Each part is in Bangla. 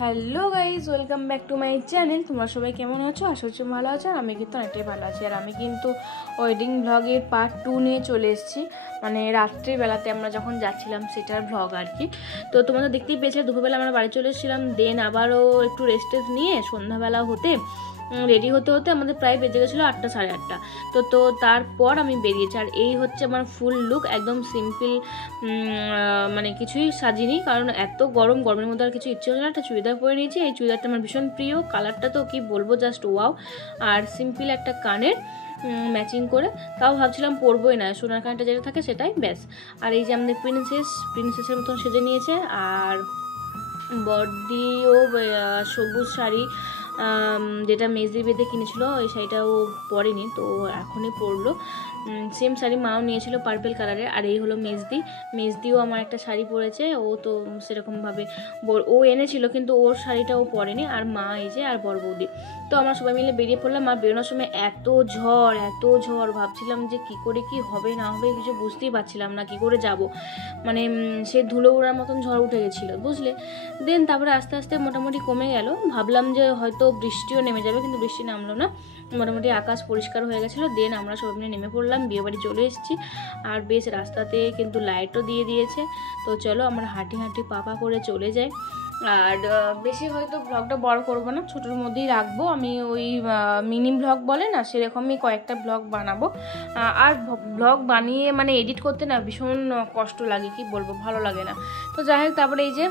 Hello guys, welcome back to my channel. তোমরা সবাই কেমন আছো? আশা করছি ভালো আছো। আর আমি কিন্তু অনেকটাই ভালো আছি। আর আমি কিন্তু ওয়েডিং ব্লগের পার্ট 2 নিয়ে চলে এসেছি, মানে রাত্রিবেলাতে আমরা যখন যাচ্ছিলাম সেটার ব্লগ আর কি। তো তোমরা দেখতেই পেয়েছিলে, দুপুরবেলা আমরা বাড়ি চলে এসেছিলাম। দেন আবারও একটু রেস্ট নিয়ে সন্ধ্যাবেলা হতে রেডি হতে হতে আমাদের প্রায় বেজে গেছিলো 8টা সাড়ে 8টা। তো তারপর আমি বেরিয়েছি। আর এই হচ্ছে আমার ফুল লুক, একদম সিম্পল, মানে কিছুই সাজিনি, কারণ এত গরমের মধ্যে আর কিছু ইচ্ছে হলো না। একটা চুড়িদার পরে নিয়েছি। এই চুড়িদারটা আমার ভীষণ প্রিয়, কালারটা তো কি বলবো, জাস্ট ওয়াও। আর সিম্পল একটা কানের ম্যাচিং করে, তাও ভাবছিলাম পরবোই না, সোনার কানটা যেটা থাকে সেটাই ব্যাস। আর এই যে আমাদের প্রিন্সেসের মতন সেজে নিয়েছে। আর বডিও সবুজ শাড়ি, যেটা মেজদি বেঁধে কিনেছিল, ওই শাড়িটাও পরেনি, তো এখনই পরলো। সেম শাড়ি মাও নিয়েছিল পার্পেল কালারের। আর এই হলো মেজদিও আমার একটা শাড়ি পরেছে। ও তো সেরকমভাবে ও এনেছিল, কিন্তু ওর শাড়িটা ও পরেনি। আর মা এই যে, আর বড় বৌদি। তো আমরা সবাই মিলে বেরিয়ে পড়লাম। আর বেরোনোর সময় এত ঝড়, ভাবছিলাম যে কি করে কি হবে না হবে, কিছু বুঝতেই পারছিলাম না কি করে যাব। মানে সে ধুলো উড়ার মতন ঝড় উঠে গেছিলো, বুঝলে। দেন তারপরে আস্তে আস্তে মোটামুটি কমে গেল। ভাবলাম যে হয়তো বৃষ্টিও নেমে যাবে, কিন্তু বৃষ্টি নামলো না। মোটামুটি আকাশ পরিষ্কার হয়ে গেছিলো। দেন আমরা সবাই মিলে নেমে পড়লাম, বিয়েবাড়ি চলে এসেছি। আর বেশ রাস্তাতে কিন্তু লাইটও দিয়ে দিয়েছে। তো চলো আমরা হাঁটি পা করে চলে যাই। আর বেশি হয়তো ব্লগটা বড় করবো না, ছোটোর মধ্যেই রাখবো। আমি ওই মিনি ব্লগ বলে না, সেরকমই কয়েকটা ব্লগ বানাবো। আর ব্লগ বানিয়ে মানে এডিট করতে না ভীষণ কষ্ট লাগে, কি বলবো, ভালো লাগে না। তো যাই হোক, তারপরে এই যে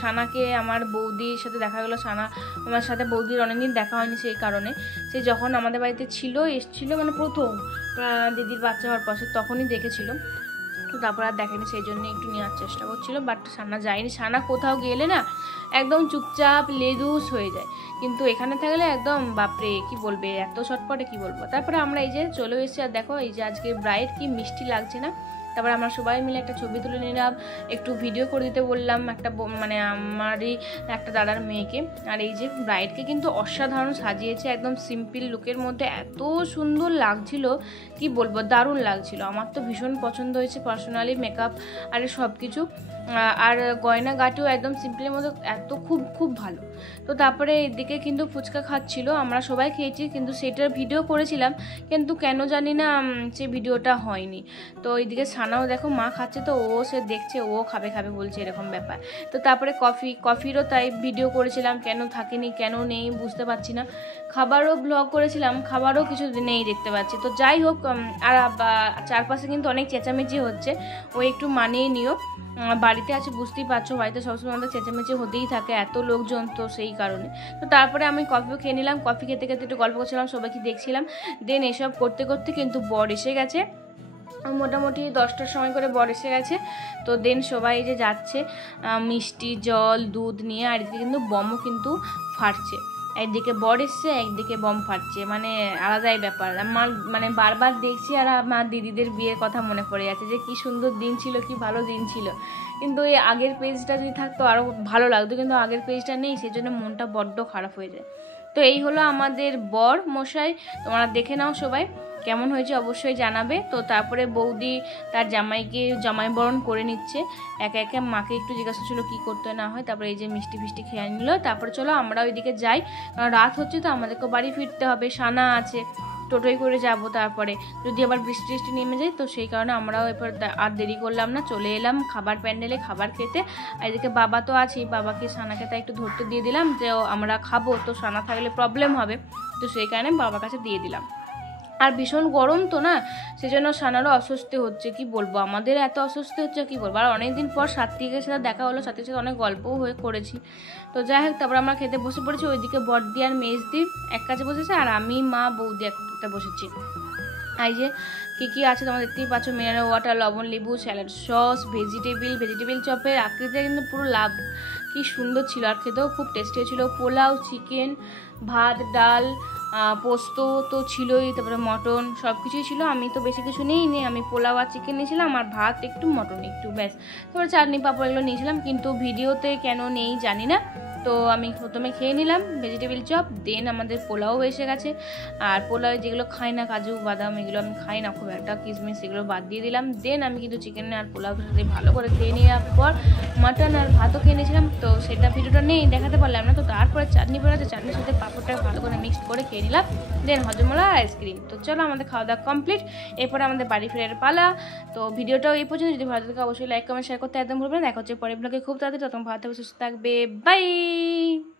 সানাকে আমার বৌদির সাথে দেখা গেলো। সানা আমার সাথে বৌদির অনেকদিন দেখা হয়নি, সেই কারণে সে যখন আমাদের বাড়িতে এসেছিলো, মানে প্রথম দিদির বাচ্চা হওয়ার পর তখনই দেখেছিল। তো তারপর আর দেখেনি, সেই জন্য একটু নেওয়ার চেষ্টা করছিলো। বাট সানা যায়নি। সানা কোথাও গেলে না একদম চুপচাপ লেডুস হয়ে যায়, কিন্তু এখানে থাকলে একদম বাপরে, কি বলবে, এত শটপটে, কি বলবো। তারপরে আমরা এই যে চলে এসেছি। আর দেখো এই যে আজকে ব্রাইড কি মিষ্টি লাগছে না। তারপরে আমরা সবাই মিলে একটা ছবি তুলে নিলাম, একটু ভিডিও করে দিতে বললাম একটা, মানে আমারই একটা দাদার মেয়েকে। আর এই যে ব্রাইডকে কিন্তু অসাধারণ সাজিয়েছে, একদম সিম্পল লুকের মধ্যে এত সুন্দর লাগছিল, কি বলবো, দারুণ লাগছিল। আমার তো ভীষণ পছন্দ হয়েছে পার্সোনালি, মেকআপ আর সব কিছু। আর গয়না গাটিও একদম সিম্পলের মধ্যে এত খুব ভালো। তো তারপরে এদিকে কিন্তু ফুচকা খাচ্ছিল, আমরা সবাই খেয়েছি, কিন্তু সেটার ভিডিও করেছিলাম, কিন্তু কেন জানি না সেই ভিডিওটা হয়নি। তো এইদিকে সানাও দেখো, মা খাচ্ছে, তো সে দেখছে, ও খাবে বলছে, এরকম ব্যাপার। তো তারপরে কফিরও তাই ভিডিও করেছিলাম, কেন থাকেনি কেন নেই বুঝতে পারছি না। খাবারও ব্লগ করেছিলাম, খাবারও কিছু নেই দেখতে পাচ্ছি। তো যাই হোক, আর চারপাশে কিন্তু অনেক চেঁচামেচি হচ্ছে, ও একটু মানিয়ে নিও। বাড়িতে আছে বুঝতেই পারছো, বাড়িতে সবসময় আমাদের চেঁচামেচি হতেই থাকে, এত লোকজন, তো সেই কারণে। তো তারপরে আমি কফিও খেয়ে নিলাম, কফি খেতে একটু গল্প করছিলাম, সবাইকে দেখছিলাম। দেন এসব করতে কিন্তু বর এসে গেছে, মোটামুটি 10টার সময় করে বর এসে গেছে। তো দেন সবাই যে যাচ্ছে মিষ্টি জল দুধ নিয়ে। আর এদিকে কিন্তু বমও কিন্তু ফাটছে, একদিকে বর এসছে, একদিকে বম ফাটছে, মানে আলাদাই ব্যাপার। আমার মানে বারবার দেখছি, আর আমার দিদিদের বিয়ের কথা মনে পড়ে যাচ্ছে, যে কি সুন্দর দিন ছিল, কি ভালো দিন ছিল। কিন্তু এই আগের পেজটা যদি থাকতো আরও ভালো লাগতো, কিন্তু আগের পেজটা নেই, সেই জন্য মনটা বড্ড খারাপ হয়ে যায়। তো এই হলো আমাদের বর মশাই, তোমরা দেখে নাও সবাই কেমন হয়েছে অবশ্যই জানাবে। তো তারপরে বৌদি তার জামাইকে জামাই বরণ করে নিচ্ছে একে একে। মাকে একটু জিজ্ঞাসা ছিল কী করতে না হয়। তারপরে এই যে মিষ্টি ফিষ্টি খেয়ে নিল। তারপরে চলো আমরা ওইদিকে যাই, কারণ রাত হচ্ছে, তো আমাদেরকে বাড়ি ফিরতে হবে, সানা আছে, টোটোয় করে যাব। তারপরে যদি আবার বৃষ্টি নেমে যায়, তো সেই কারণে আমরাও এরপর আর দেরি করলাম না, চলে এলাম খাবার প্যান্ডেলে খাবার খেতে। আর এদিকে বাবা তো আছেই, বাবাকে সানাকে তাই একটু ধরতে দিয়ে দিলাম, যে আমরা খাবো, তো সানা থাকলে প্রবলেম হবে, তো সেই কারণে বাবার কাছে দিয়ে দিলাম। আর ভীষণ গরম তো না, সেজন্য সানারও অস্বস্তি হচ্ছে, কি বলবো, আমাদের এত অস্বস্তি হচ্ছে, কি বলবো। আর অনেকদিন পর সাথীকে সাথে দেখা হলো, সাথীর সাথে অনেক গল্পও করেছি। তো যাই হোক, তারপর আমরা খেতে বসে পড়েছি। ওইদিকে বড়দি আর মেজদি এক কাছে বসেছে, আর আমি মা বৌদি একটা বসেছি। এই যে কী আছে তোমরা দেখতেই পাচ্ছ, মিনারেল ওয়াটার, লবণ, লেবু, স্যালাড সস, ভেজিটেবিল চপের আকৃতিতে কিন্তু পুরো লাভ, কি সুন্দর ছিল। আর খেতেও খুব টেস্টি ছিল। পোলাও, চিকেন, ভাত, ডাল, পোস্ত তো ছিলই, তারপরে মটন, সব কিছুই ছিল। আমি তো বেশি কিছু নিইনি, আমি পোলাও আর চিকেন নিয়েছিলাম, আর ভাত একটু, মটন একটু, ব্যাস। তারপরে চাটনি পাঁপড় এগুলো নিয়েছিলাম, কিন্তু ভিডিওতে কেন নেই জানি না। তো আমি প্রথমে খেয়ে নিলাম ভেজিটেবিল চপ, দেন আমাদের পোলাও এসে গেছে। আর পোলাও যেগুলো খাই না, কাজু বাদাম এগুলো আমি খাই না খুব একটা, কিশমিশ এগুলো বাদ দিয়ে দিলাম। দেন আমি কিন্তু চিকেন আর পোলাওর সাথে ভালো করে খেয়ে নেওয়ার পর মাটন আর ভাতও খেয়ে নিয়েছিলাম। তো সেটা ভিডিওটা নেই, দেখাতে পারলাম না। তো তারপরে চাটনি পড়েছে, চাটনির সাথে পাঁপড়টা ভালো করে মিক্সড করে খেয়ে নিলাম। দেন হজমলা আর আইসক্রিম। তো চলো আমাদের খাওয়া দাওয়া কমপ্লিট, এরপরে আমাদের বাড়ি ফেরার পালা। তো ভিডিওটাও এই পর্যন্ত। যদি ভালো থাকে অবশ্যই লাইক কমেন্ট শেয়ার করতে একদম ভুলবেন না। দেখা হচ্ছে পরের ব্লগে খুব তাড়াতাড়ি। তখন ভালো থাকবে, সুস্থ থাকবে, বাই।